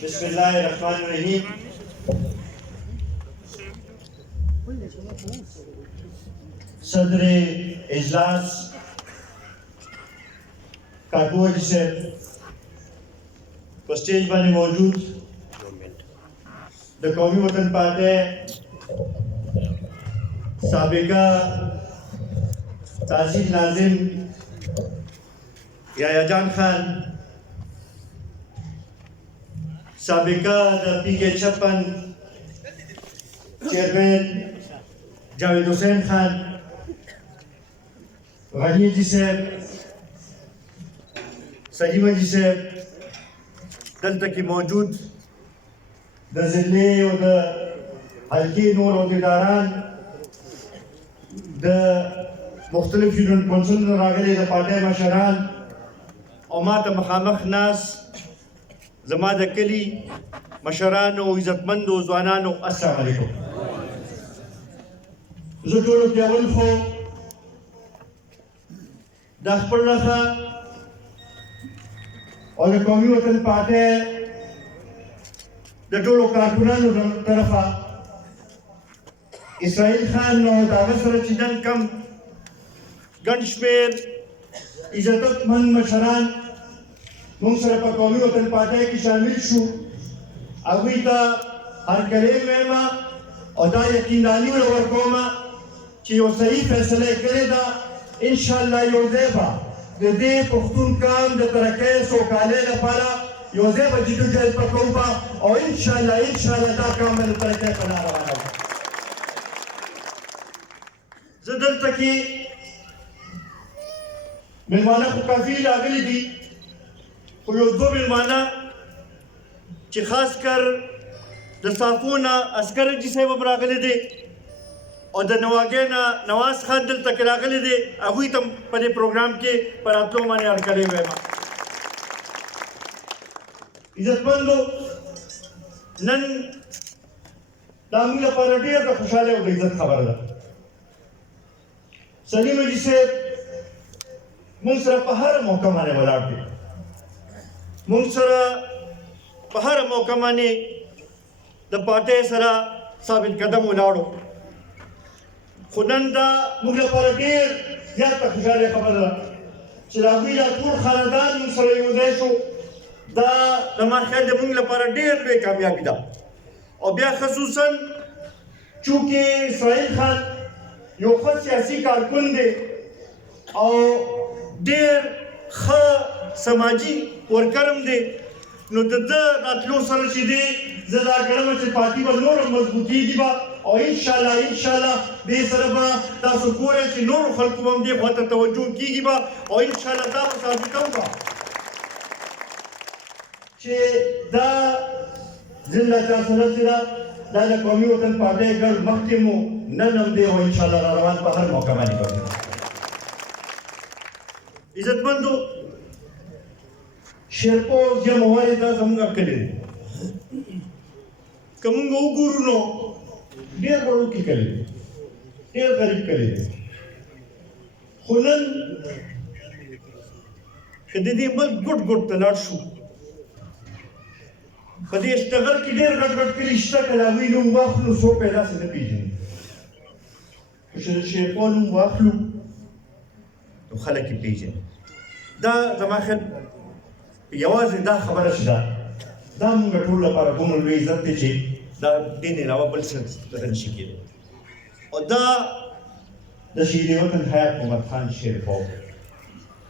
बिस्मिल्लाहिर्रहमानिर्रहीम। सदर इजलास काकूर से स्टेज पर मौजूद द कौमी वतन पार्टी साबिका तहसील नाजिम यायाजान खान, साबिका PK 56 चेयरमैन जावेद हुसैन खान, गनी जी साहब, सलीमा जी साहब, दलता की मौजूद द जिले और द हल्के नूर अहदेदारान, द मुख्तलिफ यूनियन कौंसिल रागले द पार्टी मशरान और माता मखामख नास जमा द कली मशरान और इज्जतमंद और जवानान और अस्सलाम वालेकुम। ज़रूर के अवल खो दाख पर रखा और कौमी वतन पार्टी द टोलो कारकुनान तरफा इसराइल खान और दावत सरचिदन कम गंशमेर इज्जतमंद मशरान मुंसर पर कौमी वतन पार्टी की शामिल शु अभी ता हर कलेम में और दा यकीनदानी और वर्कोमा कि वो सही फैसले करेगा इंशाअल्लाह योजेबा दे पुख्तून काम द तरक्के सो काले लपारा योजेबा जितु जल पकोबा और इंशाअल्लाह दा काम द तरक्के बना रहा है ज़दल तकी मिलमाना को काफी लागली दी कोई दो मिलमाना कि खासकर दसाफूना अस्कर जिसे वो बरागले दे और द नवागेना नवाज खान दिल तक रागले दे अभी तम परे प्रोग्राम के पर आप लोग माने और करे हुए मां इज्जतमंदो नन दामिला पार्टी का खुशहाल और इज्जत खबर ला सलीम जी से मुंसरा पहाड़ मौका माने वाला थे मुंसरा पहाड़ मौका माने द पार्टी सरा साबित कदम उलाड़ो खुदंदा मुगल पार्टी या तक खुशहाल खबर ला चिरागी या पूर खानदान मुंसरा युदेशो दा लम्हा ख्याल मुगल पार्टी पे कामयाबी दा और बिया खसूसन चूंकि इसराइल खान यो खुद सियासी कारकुन दे और देर ख समाजी वर्करम दे नो दद रातलो सर सीधे जदा करम से पार्टी पर नोर मजबूती की बा और इंशाल्लाह बेसरबा तासु कोरे से नोर खल्क बम दे बहुत तवज्जो की बा और इंशाल्लाह दा साबित होगा che da जिला का सदस्य दा कौमी वतन पार्टी गढ़ मखतिमो ननम दे हो इंशाल्लाह रवान पर हर मौका मानी कर इज्जतमंदो शेरपो जम हमारे दा समगा करे कमुंगो गुरु नो देर बड़ो की करे देर करीब करे खुलन कदे मल गुट तलाशु कदे स्ट्रगल की देर गट के रिश्ता कलावी नु वाखलु सो पहला से न पीजे शेरपो नु वाखलु तो खलक पीजे دا زما خد یوازې دا خبره شده دا موږ ټول لپاره کومه لوی عزت دی چې دا دین علاوه بل څه نشي کېدی او دا د شهید وطن حیات محمد خان شیرپو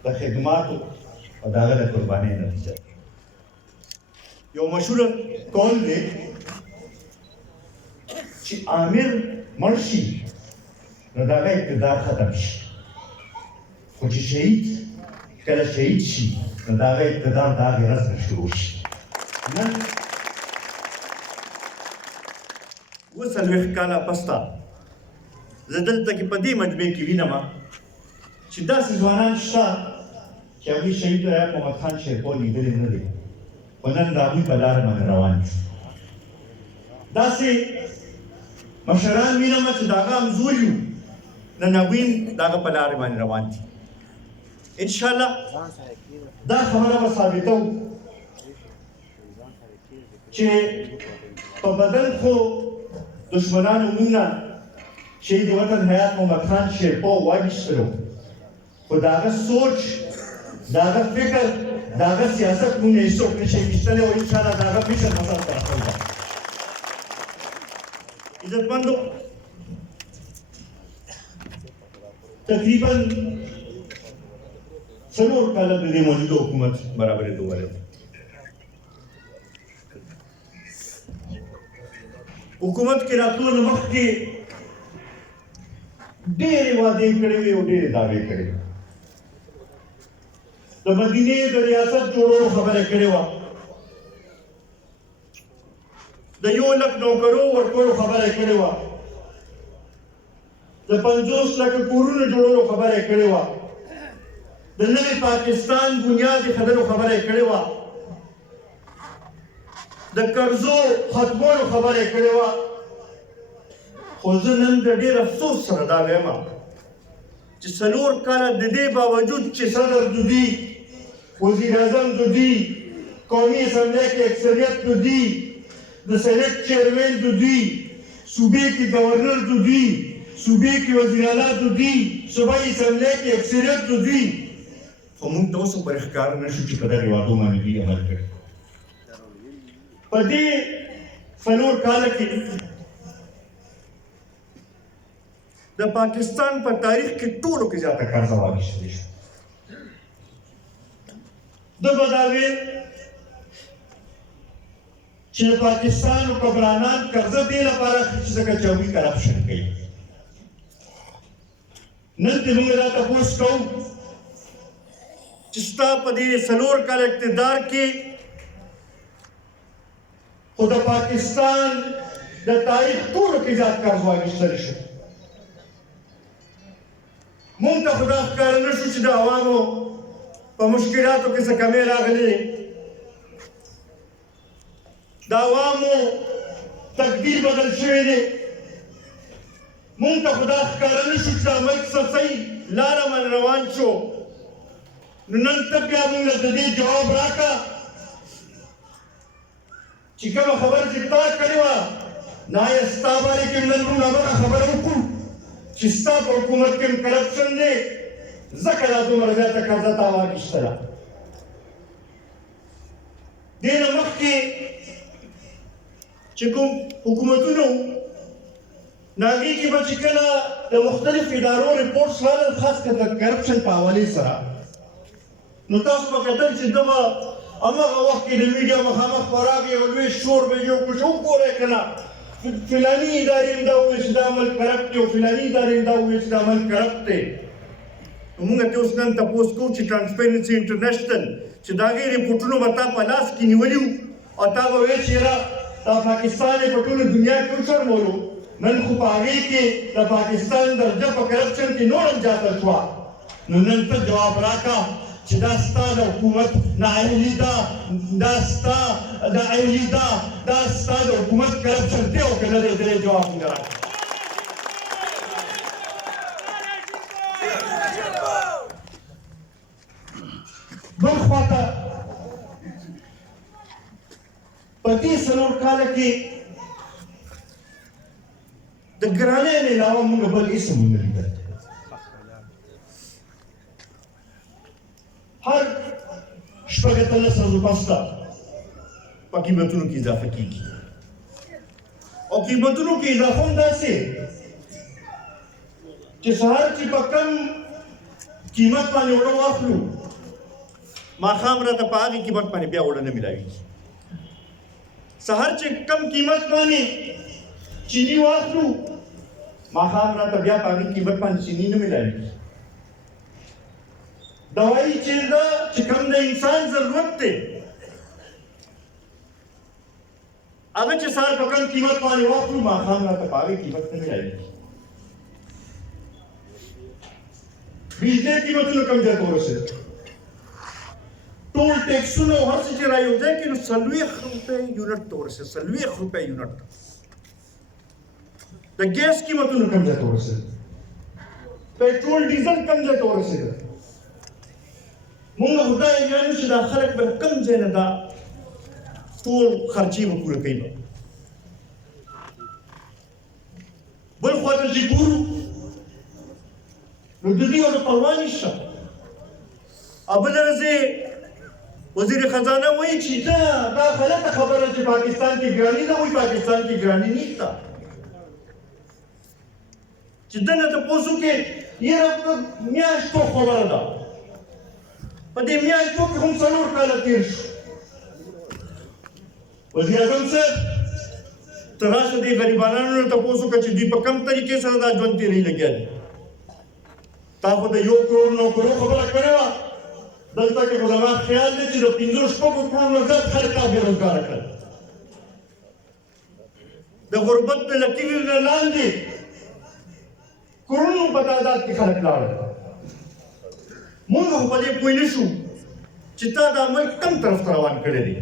د خدماتو او د هغه د قربانۍ نتیجه یو مشهور قول دی چې امیر مړ شي نو د هغه اقتدار ختم شي خو چې شهید کله شهید شي نو د هغه اقتدار د هغې ورځ نه شروع شي نن 40 کاله پسته زه دلته کې په دې مجمع کې وینم چې داسې ځوانان شته چې هغوی شهید حیات محمد خان شیرپو لیدلی نه دی خو نن د هغوی په لاره باندې روان شو داسې مشران وینم چې د هغه همزولي وو نن هغوی د هغه په لاره باندې روان دي انشاءالله دا خبره به ثابتو چې په بدن خو دشمنانو موږ نه شهید وطن حیات محمد خان شیرپا واخیستلو خو د هغه سوچ د هغه فکر د هغه سیاست موږ نه هیڅوک نشي اخیستلی او انشاءالله د هغه فکر به تاسو ته راښیي. عزتمندو تقریبا 4 کاله د دې موجوده حکومت برابرېدو والی حکومت کې راتلو نه مخکې ډېرې وعدې کړې وې او ډېرې دعوې کړې وې. د مدینې د ریاست جوړولو خبره کړې وه، د 1 لک نوکرو ورکولو خبره کړې وه، د 50 لکه کورونو جوړولو خبره کړې وه، د نوي پاکستان بنیاد ایښودلو خبره کړې وه، د قرضو ختمولو خبره کړې وه. خو زه نن د ډېر افسوس سره دا وایم چې 4 کاله د دې باوجود چې صدر دودي، وزیر اعظم دودي، قومي اسمبلی کې اکثریت دودي، د سینټ چیئرمین دودي، صوبې کې گورنر دودي، صوبې کې وزیر اعلی دودي، صوبایي اسمبلی کې اکثریت دودي، خو موږ ته اوس هم پرې ښکاره نه شو چې په دغې وعدو باندې دوی عمل کړی. په دې 4 کاله کې د پاکستان په تاریخ کې ټولو کې زیاته قرضه واخیستل شوه. ده به دا ویل چې د پاکستان حکمرانان قرضه دې لپاره اخلي ځکه چې هغوی کرپشن کوي. نن دې موږ دا تپوس کوو چې ستا په دې 4 کاله اقتدار کې خو د پاکستان د تاریخ ټولو کې زیات قرض واخیستل شو. مونږ ته خو دا ښکاره نه شو چې د عوامو په مشکلاتو کې څه کمی راغلې، د عوامو تقدیر بدل شوی دی. مونږ ته خو دا ښکاره نه شو چې د ملک څه صحیح لاره باندې روان شو. نو نن ته بیا مونږ له د دې جواب راکړه چې کومه خبره چې تا کړې وه نه یې ستا باره کې نن موږ هغه خبره وکړو چې ستا په حکومت کې کرپشن دی ځکه دا دومره زیاته قرضه تا واخیستله. دې نه مخکې چې کوم حکومتونه وو نو هغې کې به چې کله د مختلفو ادارو ریپورټس رالل خاص کر د کرپشن په حوالې سره نو تاسو به کتل چې ده به هماغه وخت کې د میډیا مخامخ به راغی او لوی شور به جوړ کړو چې وګورئ که نه فلاني ادارې هم دا وویل چې دا عمل کرپټ دی او فلاني ادارې هم دا وویل چې دا عمل کرپټ دی. نو موږ ته اوس نن تپوس کوو چې ټرانسپیرنسي انټرنیشنل چې د هغې ریپورټونه به تا په لاس کې نیولي وو او تا به ویل چې یاره دا پاکستان یې په ټوله دنیا کې وشرمولو، نن خو په هغې کې د پاکستان درجه په کرپشن کې نور هم زیاته شوه. نو نن ته جواب راکړه چې دا ستا د حکومت نااهلي ده، دا ستا نااهلي ده، دا ستا د حکومت کرپشن دی او که نه دی؟ دې جواب موږ راکړه. بل خواته په دې 4 کاله کې د ګرانۍ نه علاوه موږ بل هېڅ هم ونه لیدل. هر شپږ اتلس ورځو پسته په قیمتونو کې اضافه کېږي او قیمتونو کې اضافه هم داسې چې سهار چې په کم قیمت باندې اوړه واخلو ماښام راته په هغې قیمت باندې بیا اوړه نه میلاوېږي. سهار چې کم قیمت باندې چینی واخلو ماښام راته بیا په هغې قیمت باندې چینی نه میلاوېږي. دوايي چې کوم د انسان ضرورت دی هغه چې سهار په کم قیمت باندې واخلو ماښام راته په هغې قیمت نه میلاوېږي. بجلی قیمتونه کم ځای ته ورسېدل، ټول ټیکسونه او هر څه چې را یو ځای کړي نو 40 روپۍ یونټ ته ورسېدل. 40 روپۍ یونټ ته. د ګیس قیمتونه کم ځای ته ورسېدل، پټرول ډیزل کم ځای ته ورسېدل. مونږ خدای ویلو چې دا خلک به کوم ځای نه دا ټول خرچې به پوره کوي. بل خوا ته چې ګورو نو د دې یو پروا نشته. او بله ورځې وزیر خزانه وایي چې دا غلطه خبره چې پاکستان کې ګراني ده، وایي پاکستان کې ګراني نشته. چې دنه تپوس وکړې یاره میاشتو خبره ده، په دې میاشتو کې هم 4 کاله تېر شو. وزیر اعظم صاحب ته راشه دې غریبانو نه تپوس وکړه چې دوی په کوم طریقې سره دا ژوند تېرۍ لګیا دي. تا خو د 1 کروڑ 9 کروڑ خبره کړې وه، دلته کې خو زما خیال دی چې د 5-6 کروڑ نه زیات خلک تا بېروزګاره کړل. د غربت د لکۍ نه لاندې کروڑونو په تعداد کې خلک لاړل. مونږ خو په دې پوه نه شو چې تا دا ملک کوم طرف ته روان کړی دی.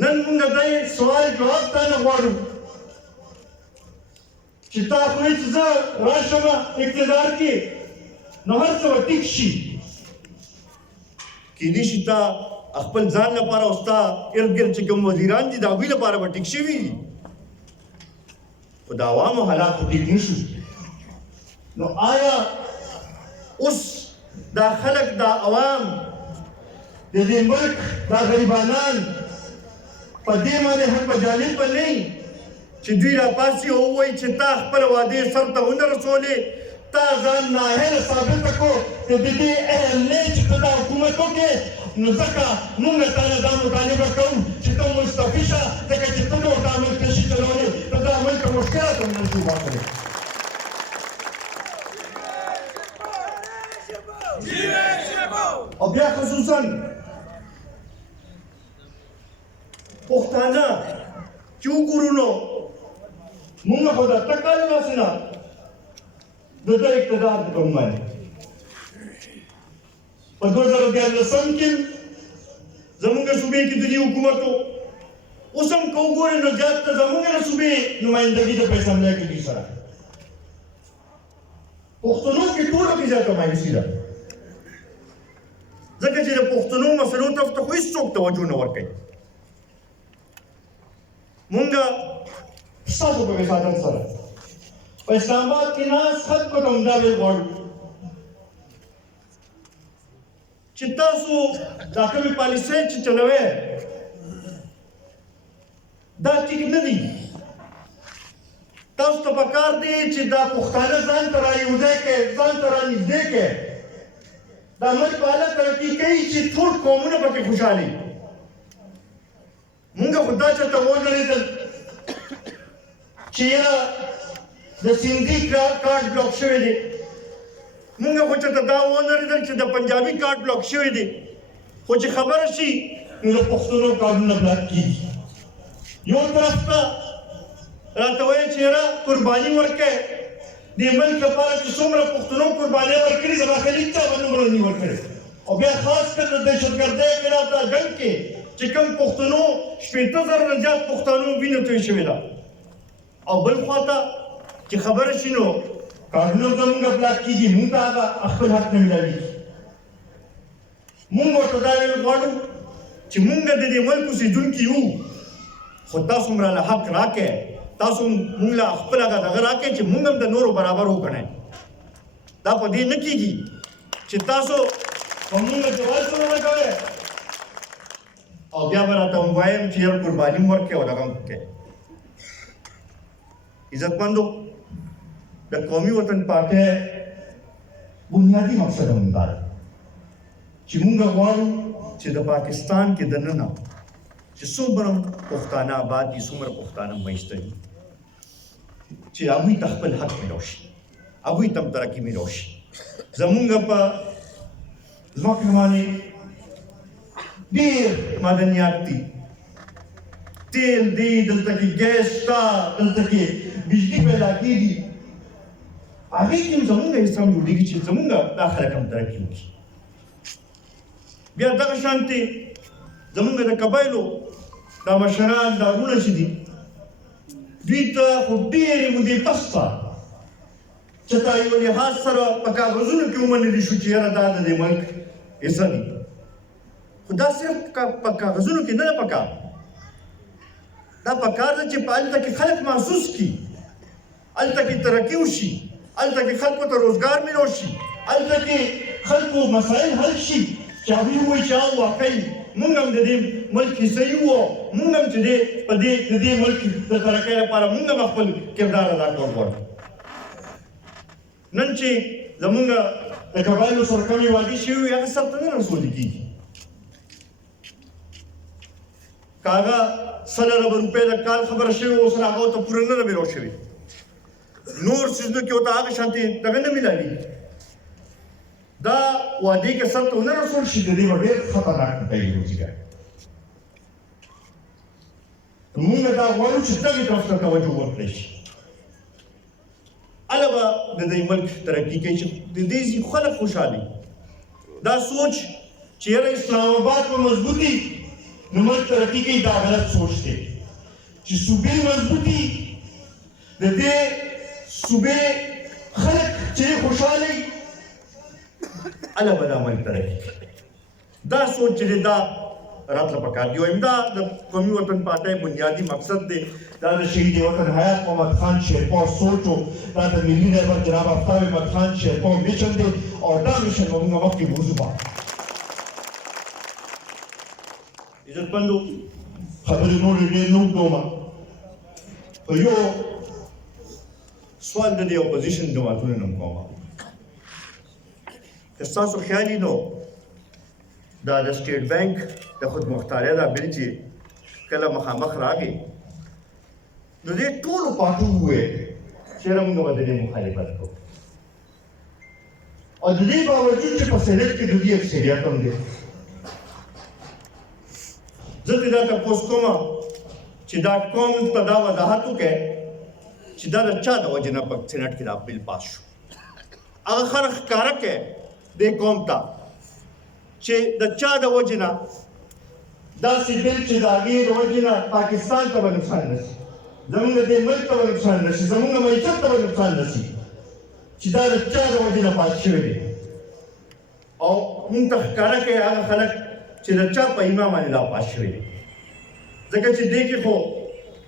نن مونږ د دې سوال جواب تا نه غواړو چې تا خو چې زه راشم اقتدار کې نو هر څه به ټیک شي. کیدای شي تا خپل ځان لپاره او ستا ارد ګرد چې کوم وزیران دي د هغوی لپاره به ټیک شوي دي، خو د عوامو حالات خو ټیک نه شو. نو آیا اوس دا خلک دا عوام د دې ملک دا غریبانان په دې باندې هم په جانب به نه وي چې دوی راپاسي او ووایي چې تا خپله وعدې سر ته ونه رسولې، تا ځان ناهیله ثابته کړو چې د دې اهل نه چې ته دا حکومت وکړې. نو ځکه موږ تا نه دا مطالبه کوو چې ته مستعفي شه، ځکه چې ته نور دا ملک نشي چلولی، ته دا ملک مشکلات هم نشو باخلی. او بیا خصوصا پښتانه چې وګورو نو موږ خو د 8 کاله داسې نه د ده اقتدار په کوم باندې په 2014 کې زموږ صوبې کې د دې حکومت و. اوس هم که وګورې نو زیات ته زموږ د صوبې نمایندګي د په اسمبلی کې دوی سره پښتنو کې ټولو کې زیاته مایوسي ده، ځکه چې د پښتنو مسلو طرف ته خو هېڅوک توجه نه ورکوي. مونږ ستاسو په وساطت سره په اسلام آباد کې ناست خلکو ته همدا ویل غواړو چې تاسو دا کومې پالیسۍ چې چلوئ دا ټیک نه دي. تاسو ته پکار دی چې دا پښتانه ځان ته رايوځای کړئ، ځان ته رانږدې کړئ، دا ملک په حالت ترقي کوي چې ټول قومونه پکې خوشحالي. مونږ خو دا چېرته ونړېدل چې یاره د سیندي کارت بلاک شوی دی، مونږ خو چېرته دا ونړېدل چې د پنجابي کارت بلاک شوی دی، خو چې خبره شي نو د پښتنو کارتونه بلاک کېږي. یو طرف ته راته وایي چې یاره قرباني ورکړئ، دې ملک لپاره چې څومره پښتنو قربانۍ ورکړي زما خلیج ته به دومره نه ورکړي. او بیا خاص کر د دهشتګردۍ خلاف دا جنګ کې چې کوم پښتنو 80,000 نه زیات پښتنو وینه توی شوې ده. او بل خوا ته چې خبره شي نو کارونه زموږ بلاک کېږي، مونږ ته هغه خپل حق نه میلاوېږي. مونږ ورته دا ویل غواړو چې مونږ د دې ملک اوسېدونکي یو، خو تاسو هم راله حق راکړئ، تاسو مونږ له خپل هغه دغه راکړئ چې مونږ هم د نورو برابر وګڼئ. دا په دې نه کېږي چې تاسو په مونږ جواز ونه لګوئ او بیا به راته ووایم چې یاره قرباني م ورکړئ او دغه م وکړئ. عزتمندو، د قومي وطن پارټۍ بنیادي مقصد هم دا دی چې مونږ غواړو چې د پاکستان کې دننه چې څومره پښتانه آباد دي، څومره پښتانه میشته دي، چې هغوی ته خپل حق میلاو شي، هغوی ته هم ترقي میلاو شي. زمونږ په ځمکه باندې ډېر معدنیات دي، تیل دی، دلته کې ګیس شته، دلته کې بجلي پیدا کېږي، هغې کې هم زمونږ حصه هم جوړېږي چې زمونږ دا خلک هم ترقي وکړي. بیا دغه شانتې زمونږ د قبایلو دا مشران دا وروڼه چې دي دوی ته خو ډېرې مودې پس ته چې تا یو لحاظ سره په کاغذونو کې ومنلی شو چې یاره دا د دې ملک حصه دي، خو دا صرف په کاغذونو کې نه ده پکار، دا پکار ده چې په هلته کې خلک محسوس کړي، هلته کې ترقي وشي، هلته کې خلکو ته روزګار میلاو شي، هلته کې خلکو مسایل حل شي چې هغوی ووایي چې واقعي موږ هم د دې ملک حصه یو او موږ هم چې دی په دې ملک د ترقۍ لپاره موږ هم خپل کردار ادا کول غواړو. نن چې زموږ د قبایلو سره کمې وعدې شوي وي هغه سرته نه رسولي کېږي. که هغه 100,000 روپۍ د کال خبره شوې اوس هغه ورته پوره نه ده میلاو شوې، نور څیزونو کې ورته هغه شانتې دغه نه میلاوېږي. دا وعدې که سرته ونه رسول شي د دې به ډېر خطرناک نتایج وزېږي. موږ دا غواړو چې دغې طرف ته توجه ورکړی شي، هله به د دې ملک ترقي کوي چې د دې خلک خوشحالي. دا سوچ چې یاره اسلام آباد به مضبوطي نو ملک ترقي کوي، دا غلط سوچ دی. چې صوبې مضبوطي د دې صوبې خلک چې خوشحالي هله به دا ملک ترقي کوي. دا سوچ چې دا راتله پکار دی. وایم دا د قومي وطن پارټۍ بنیادي مقصد دی. دا د شهید وطن حیات محمد خان شیرپا سوچ و دا د ملي رهبر جناب آفتاب احمد خان شیرپا میشن دی او دا میشن به موږ مخکې موضوع پاتې. عزتمندو خبرې نورې ډېر نه اوږدومه، خو یو سوال د دې اپوزیشن جماعتونو نه کومه. که ستاسو خیال وي نو دا د سټیټ بانک د خودمختارۍ دا بل چې کله مخامخ راغی نو دې ټولو پارټو وویل چې موږ به د دې مخالفت کوو، او د دې باوجود چې په سینټ کې د دوی اکثریت هم دی. زه دې دا تپوس کوم چې دا قوم ته دا وضاحت وکړي چې دا د چا د وجې نه په سینټ کې دا بل پاس شو. هغه خلک ښکاره کړي دې قوم ته چې د چا د وجې نه داسې بل چې د هغې د وجې نه پاکستان ته به نقصان نه شي، زموږ دې ملک ته به نقصان نه شي، زموږ معیشت ته به نقصان نه شي، چې دا د چا د وجې نه پاس شوی دی. او موږ ته ښکاره کوي هغه خلک چې د چا په ایمان باندې دا پاس شوی دی. ځکه چې دې کې خو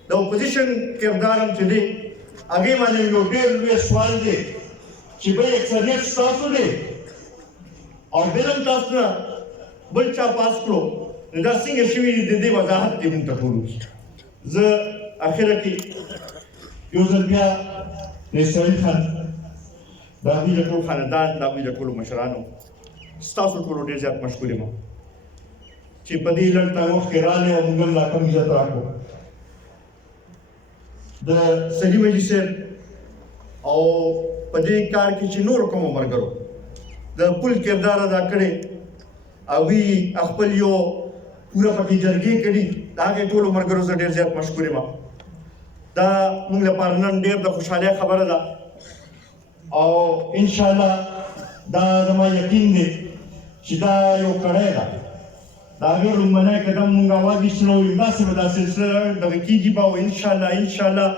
د اپوزیشن کردار هم چې دی هغې باندې یو ډېر لوی سوال دی چې بل اکثریت ستاسو دی او بل هم تاسو نه بل چا پاس کړو نو دا څنګه شوي دي د دې وضاحت دې موږ ته ټول وکړي. زه اخره کې یو ځل بیا د اسرائیل خان د هغوی د ټول خاندان د هغوی د ټولو مشرانو ستاسو ټولو ډېر زیات مشکور یم چې په دې لږ وخت کې راغلی او موږ هم لا کم عزت راکړو. د سلیم حاجي صاحب او په دې کار کې چې نورو کومو ملګرو د پل کردار ادا کړی هغوی خپل یو پوره پکې جرګې کړي، د هغې ټولو ملګرو زه ډېر زیات مشکور یم. دا موږ لپاره نن ډېر د خوشحالۍ خبره ده او انشاءالله دا زما یقین دی چې دا یو کړی ده. د هغې لومړنی قدم موږ اواز ایستلی و، داسې به دا سلسله دغه کېږي به او انشاءالله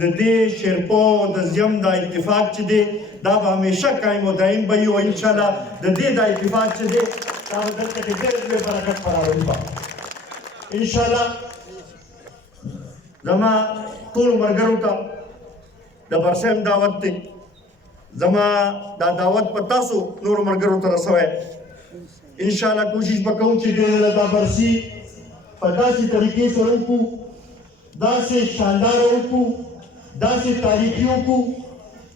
د دې شیرپو د زیم دا اتفاق چې دی دا به همیشه قایم و دایم به وي او انشاءالله د دې دا اتفاق چې دی دا به دلته کې ډېر لوی برکت په راوړي به انشاءالله. زما ټولو ملګرو ته د برسیم دعوت دی، زما دا دعوت په تاسو نورو ملګرو ته رسوی. انشاءالله کوشش به کوو چې ډېره دا برسي په داسې طریقې سره وکړو، داسې شانداره وکړو، داسې تاریخي وکړو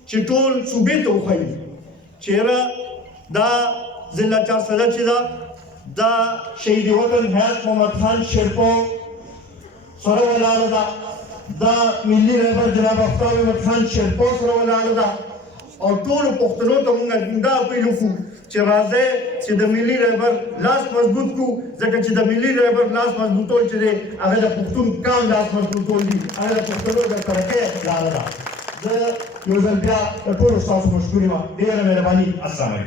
چې ټول صوبې ته وښیو چې یاره دا ضلع 400 چې ده دا شهید وطن حیات محمد خان شیرپو سره ولاړه ده، دا ملي رهبر جناب آفتاب احمد خان شیرپو سره ولاړه ده او ټولو پښتنو ته موږ دا اپیل وکړو چې راځئ چې د ملي رهبر لاس مضبوط کړو، ځکه چې د ملي رهبر لاس مضبوطول چې دی هغه د پښتون قام لاس مضبوطول دي، هغه د پښتنو د ترقۍ لاره ده. زه یو ځل بیا د ټولو ستاسو مشکور یم، ډېره مهرباني. السلام علیکم.